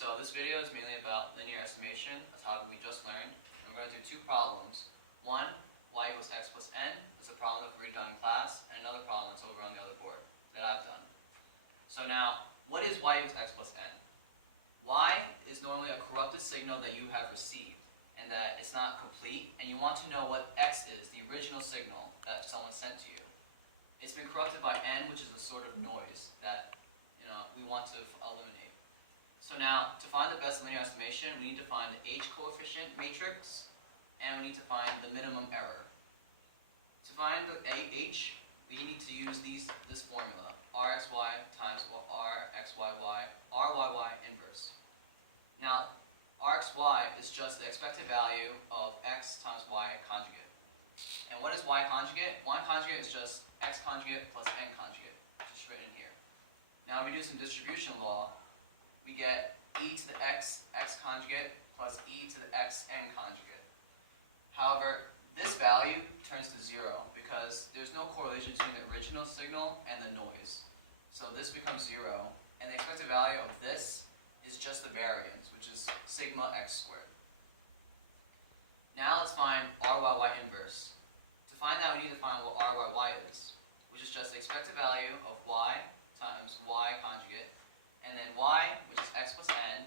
So this video is mainly about linear estimation, a topic we just learned. And we're going to do two problems. One, y equals x plus n. It's a problem that we've done in class, and another problem that's over on the other board that I've done. So now, what is y equals x plus n? Y is normally a corrupted signal that you have received, and that it's not complete, and you want to know what x is, the original signal that someone sent to you. It's been corrupted by n, which is a sort of noise that we want to eliminate. So now, to find the best linear estimation, we need to find the h coefficient matrix, and we need to find the minimum error. To find the h, we need to use this formula, rxy times rxyy, ryy inverse. Now, rxy is just the expected value of x times y conjugate. And what is y conjugate? Y conjugate is just x conjugate plus n conjugate, just written in here. Now, if we do some distribution law, we get e to the x conjugate plus e to the x n conjugate. However, this value turns to 0 because there's no correlation between the original signal and the noise. So this becomes 0, and the expected value of this is just the variance, which is sigma x squared. Now let's find ryy inverse. To find that, we need to find what ryy is, which is just the expected value of y times y conjugate, and then y, which is x plus n,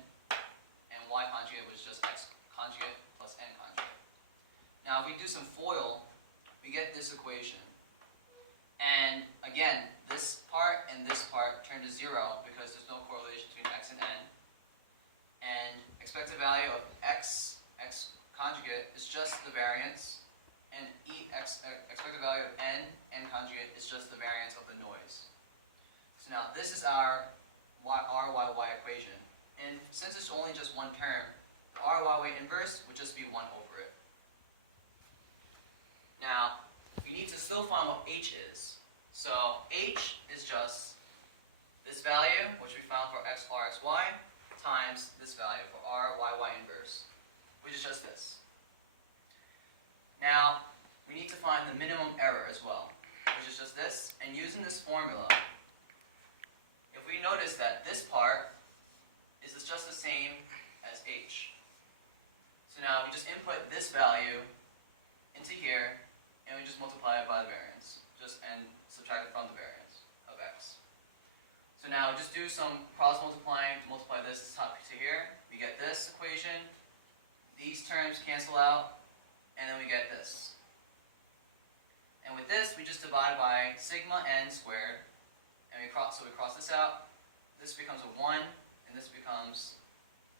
and y conjugate, which is just x conjugate plus n conjugate. Now, if we do some FOIL, we get this equation. And again, this part and this part turn to 0 because there's no correlation between x and n. And expected value of x conjugate is just the variance, and expected value of n conjugate is just the variance of the noise. So now this is our ryy equation. And since it's only just one term, the ryy inverse would just be 1 over it. Now, we need to still find what h is. So h is just this value, which we found for rxy, times this value for ryy inverse, which is just this. Now, we need to find the minimum error as well, which is just this. And using this formula, if we notice that this part is just the same as h. So now we just input this value into here, and we just multiply it by the variance, and subtract it from the variance of x. So now just do some cross multiplying to multiply this top to here. We get this equation. These terms cancel out, and then we get this. And with this, we just divide by sigma n squared, and we cross this out. This becomes a 1, and this becomes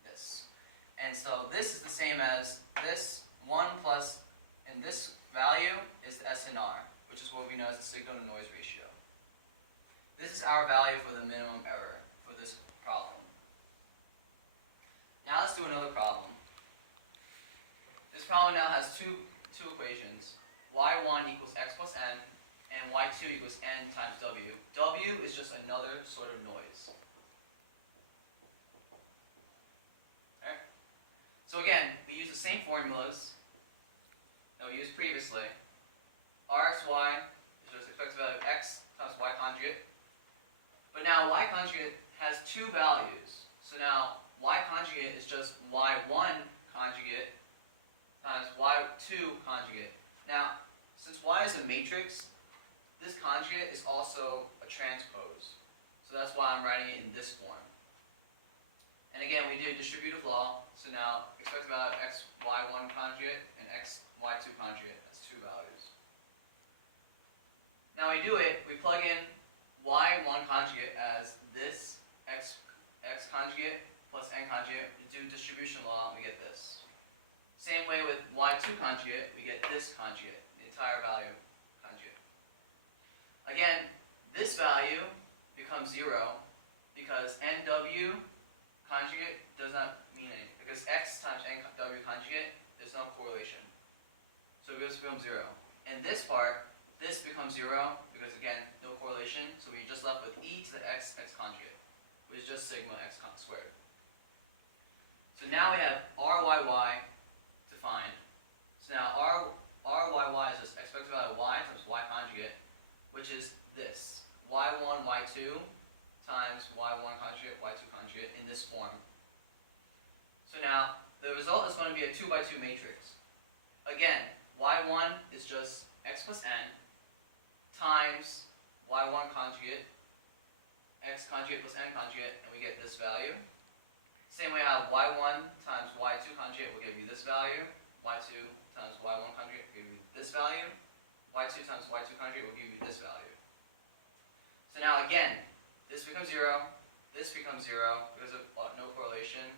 this. And so this is the same as this 1 plus, and this value is the SNR, which is what we know as the signal to noise ratio. This is our value for the minimum error for this problem. Now let's do another problem. This problem now has two equations. y1 equals x plus n, and y2 equals n times w. W is just another sort of noise. Alright? So again, we use the same formulas that we used previously. rxy is just expected value of x times y conjugate. But now y conjugate has two values. So now y conjugate is just y1 conjugate times y2 conjugate. Now, since y is a matrix, this conjugate is also a transpose. So that's why I'm writing it in this form. And again, we did distributive law. So now expected value of x y1 conjugate and x y2 conjugate. That's two values. Now we do it, we plug in y1 conjugate as this x conjugate plus n conjugate. We do distribution law, and we get this. Same way with y2 conjugate, we get this conjugate, the entire value conjugate. Again, this value becomes 0 because nw conjugate does not mean anything. Because x times nw conjugate, there's no correlation. So it becomes 0. And this part, this becomes 0 because, again, no correlation. So we're just left with e to the x conjugate, which is just sigma x squared. So now we have ryy to find. So now ryy is just expected value of y times y conjugate, which is this. y1, y2 times y1 conjugate, y2 conjugate in this form. So now, the result is going to be a 2 by 2 matrix. Again, y1 is just x plus n times y1 conjugate, x conjugate plus n conjugate, and we get this value. Same way how y1 times y2 conjugate will give you this value, y2 times y1 conjugate will give you this value, y2 times y2 conjugate will give you this value. So now again, this becomes 0, this becomes 0 because of no correlation.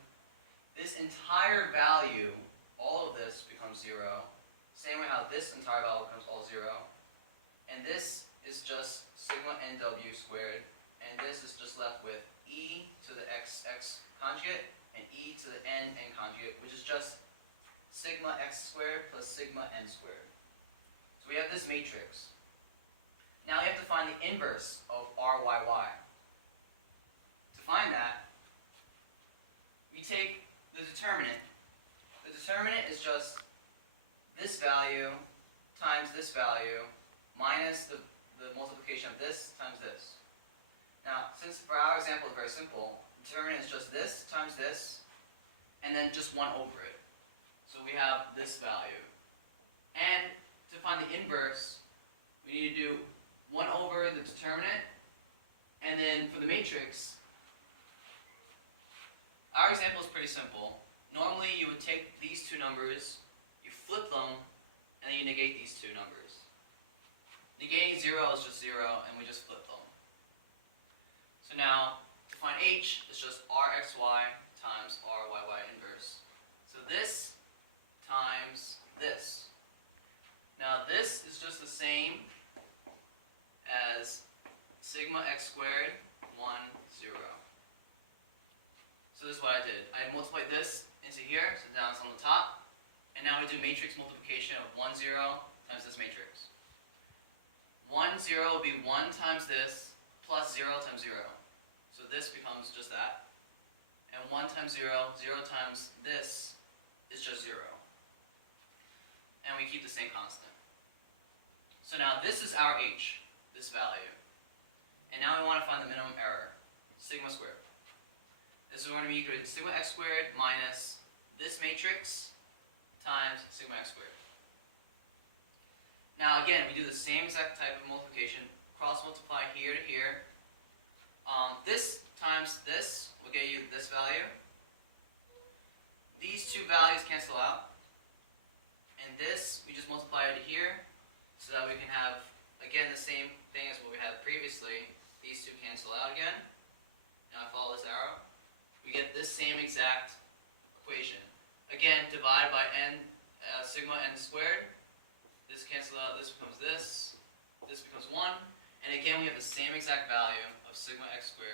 This entire value, all of this becomes 0. Same way how this entire value becomes all 0. And this is just sigma nw squared. And this is just left with e to the x conjugate and e to the n conjugate, which is just sigma x squared plus sigma n squared. So we have this matrix. Now we have to find the inverse of RYY. To find that, we take the determinant. The determinant is just this value times this value minus the multiplication of this times this. Now, since for our example it's very simple, the determinant is just this times this, and then just 1 over it. So we have this value. And to find the inverse, we need to do 1 over the determinant, and then for the matrix, our example is pretty simple. Normally you would take these two numbers, you flip them, and then you negate these two numbers. Negating 0 is just 0, and we just flip them. So now, to find h, it's just rxy times ryy inverse. So this times this. Now this is just the same as sigma x squared 1, 0. So this is what I did. I multiplied this into here, so down it's on the top. And now we do matrix multiplication of 1, 0 times this matrix. 1, 0 will be 1 times this plus 0 times 0. So this becomes just that. And 1 times 0, 0 times this is just 0. And we keep the same constant. So now this is our h, this value. And now we want to find the minimum error, sigma squared. This is going to be equal to sigma x squared minus this matrix times sigma x squared. Now again, we do the same exact type of multiplication, cross multiply here to here. This times this will get you this value. These two values cancel out. And this, we just multiply it to here, so that we can have, again, the same thing as what we had previously. These two cancel out again. Now I follow this arrow. We get this same exact equation. Again, divide by n, sigma n squared. This cancels out, this becomes this becomes 1. And again, we have the same exact value of sigma x squared